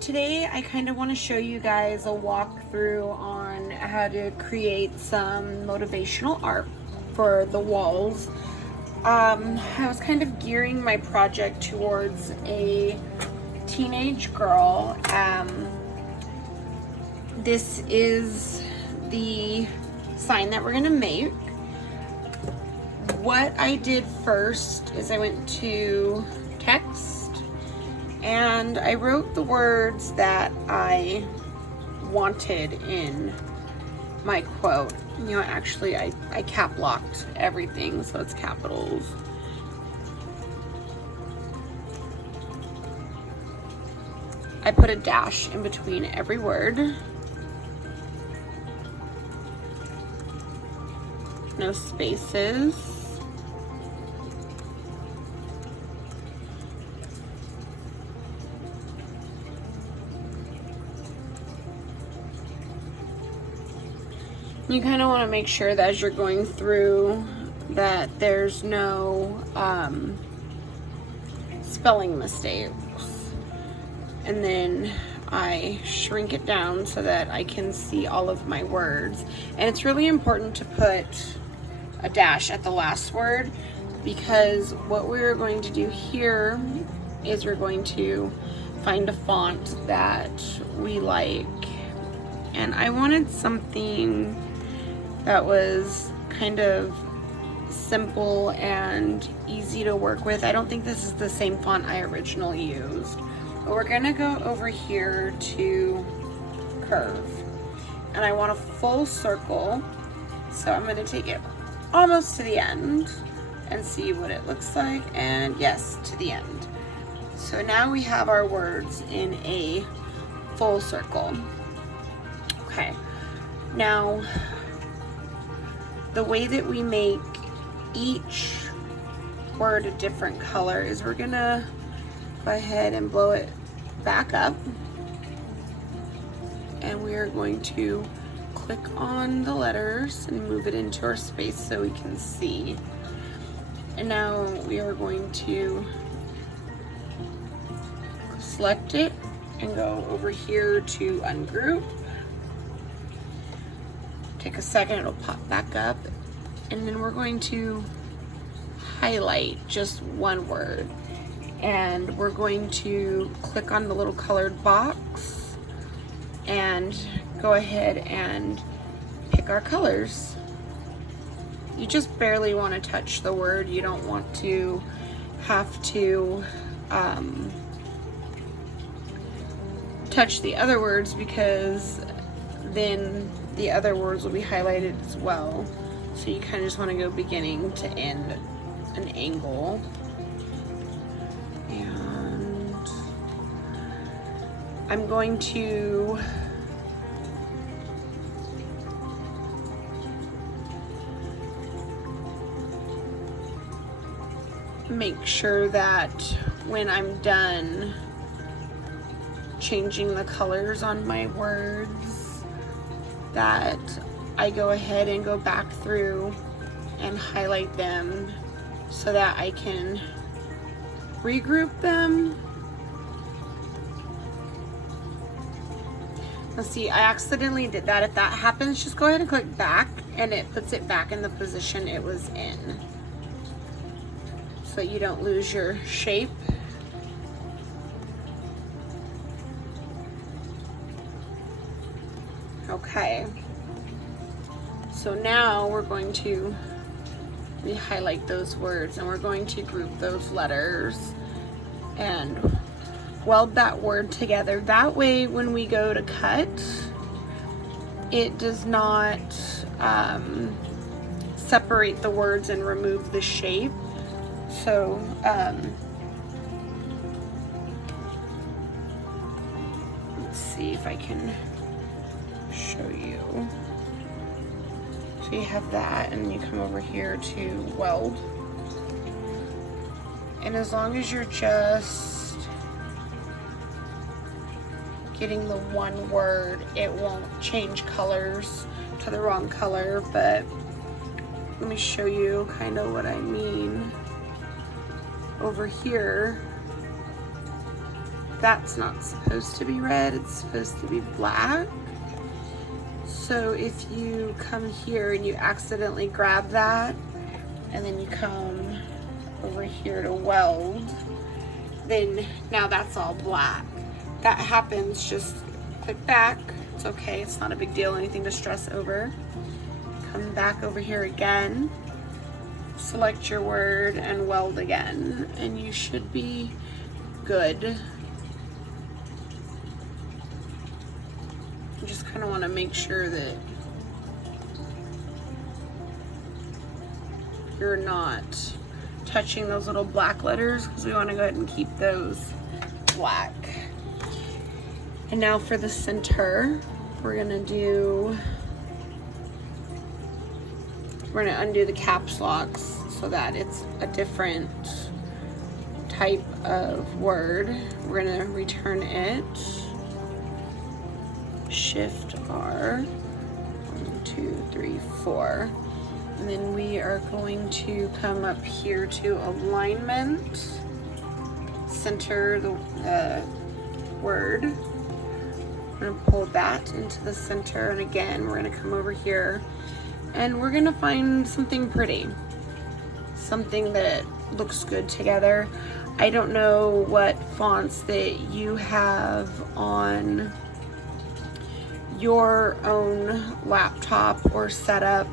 today I kind of want to show you guys a walkthrough on how to create some motivational art for the walls. I was kind of gearing my project towards a teenage girl. This is the sign that we're gonna make. What I did first is I went to text and I wrote the words that I wanted in my quote. You know, actually I cap locked everything so it's capitals. I put a dash in between every word. No spaces. You kind of want to make sure that as you're going through that there's no spelling mistakes. And then I shrink it down so that I can see all of my words. And it's really important to put a dash at the last word, because what we're going to do here is we're going to find a font that we like. And I wanted something that was kind of simple and easy to work with. I don't think this is the same font I originally used. But we're gonna go over here to curve. And I want a full circle. So I'm gonna take it almost to the end and see what it looks like. And yes, to the end. So now we have our words in a full circle. Okay, now the way that we make each word a different color is we're gonna go ahead and blow it back up, and we are going to click on the letters and move it into our space so we can see. And now we are going to select it and go over here to ungroup. Take a second, it'll pop back up, and then we're going to highlight just one word, and we're going to click on the little colored box and go ahead and pick our colors. You just barely want to touch the word. You don't want to have to touch the other words, because then the other words will be highlighted as well. So you kind of just want to go beginning to end, an angle. And I'm going to make sure that when I'm done changing the colors on my words, that I go ahead and go back through and highlight them so that I can regroup them. Let's see, I accidentally did that. If that happens, just go ahead and click back and it puts it back in the position it was in, so you don't lose your shape. Okay, so now we're going to highlight those words and we're going to group those letters and weld that word together. That way when we go to cut, it does not separate the words and remove the shape. So let's see if I can show you. So you have that, and you come over here to weld, and as long as you're just getting the one word, it won't change colors to the wrong color. But let me show you kind of what I mean. Over here, that's not supposed to be red, it's supposed to be black. So if you come here and you accidentally grab that, and then you come over here to weld, then now that's all black. That happens, just click back. It's okay, it's not a big deal, anything to stress over. Come back over here again, select your word and weld again, and you should be good. You just kind of want to make sure that you're not touching those little black letters, because we want to go ahead and keep those black. And now for the center, we're going to undo the caps locks so that it's a different type of word. We're going to return it. Shift R. 1, 2, 3, 4. And then we are going to come up here to alignment, center the word. We're going to pull that into the center, and again we're going to come over here and we're going to find something pretty, something that looks good together. I don't know what fonts that you have on your own laptop or setup,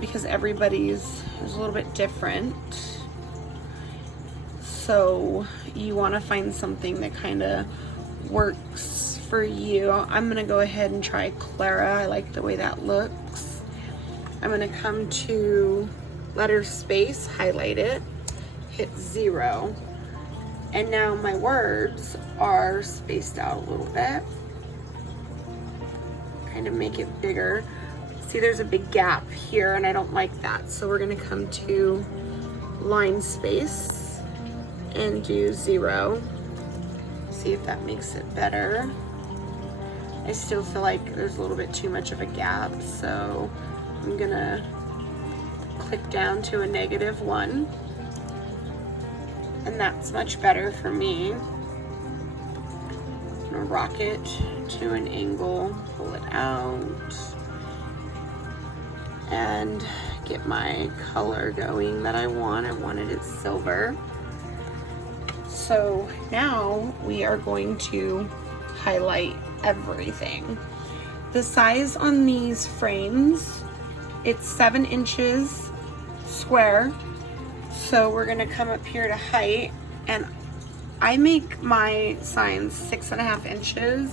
because everybody's is a little bit different. So you want to find something that kind of works for you. I'm gonna go ahead and try Clara. I like the way that looks. I'm gonna come to letter space, highlight it, hit 0, and now my words are spaced out a little bit. Kind of make it bigger. See, there's a big gap here and I don't like that, so we're gonna come to line space and do 0. See if that makes it better. I still feel like there's a little bit too much of a gap, so I'm gonna click down to a -1, and that's much better for me. I'm gonna rock it to an angle, pull it out, and get my color going that I want. I wanted it silver. So now we are going to highlight everything. The size on these frames, it's 7 inches square. So we're gonna come up here to height, and I make my signs 6.5 inches.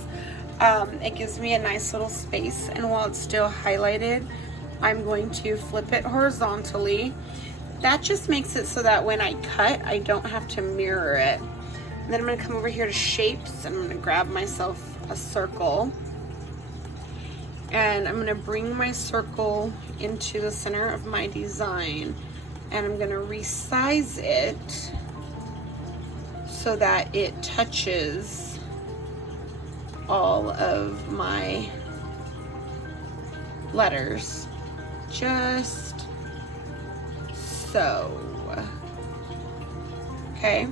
It gives me a nice little space, and while it's still highlighted, I'm going to flip it horizontally. That just makes it so that when I cut, I don't have to mirror it. And then I'm gonna come over here to shapes, and I'm gonna grab myself a circle. And I'm gonna bring my circle into the center of my design, and I'm gonna resize it so that it touches all of my letters. Just so. Okay.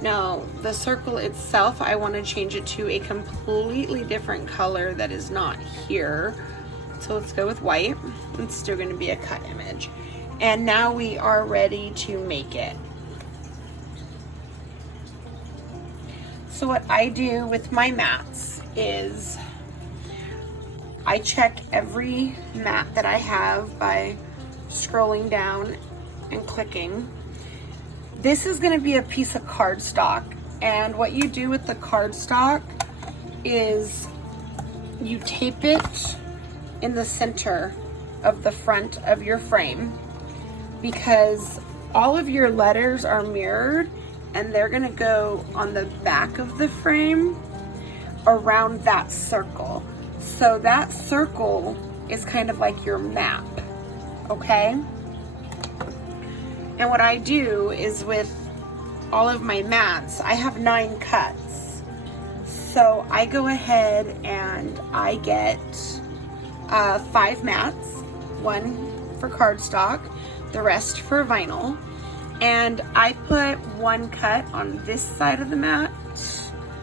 Now the circle itself, I want to change it to a completely different color that is not here. So let's go with white. It's still going to be a cut image. And now we are ready to make it. So what I do with my mats is I check every mat that I have by scrolling down and clicking. This is going to be a piece of cardstock, and what you do with the cardstock is you tape it in the center of the front of your frame, because all of your letters are mirrored and they're going to go on the back of the frame around that circle. So that circle is kind of like your map, okay? And what I do is with all of my mats, I have 9 cuts. So I go ahead and I get 5 mats, 1 for cardstock, the rest for vinyl. And I put 1 cut on this side of the mat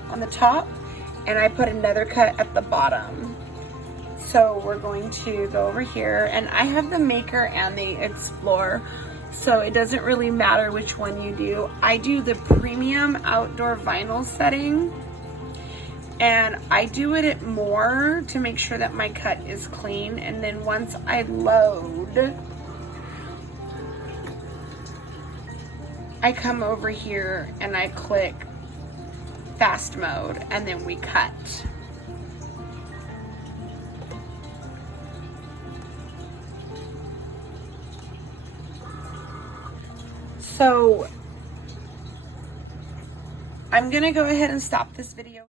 on the top, and I put another cut at the bottom. So we're going to go over here, and I have the Maker and the Explore, so it doesn't really matter which one you do. I do the premium outdoor vinyl setting, and I do it more to make sure that my cut is clean. And then once I load, I come over here and I click fast mode, and then we cut. So I'm gonna go ahead and stop this video.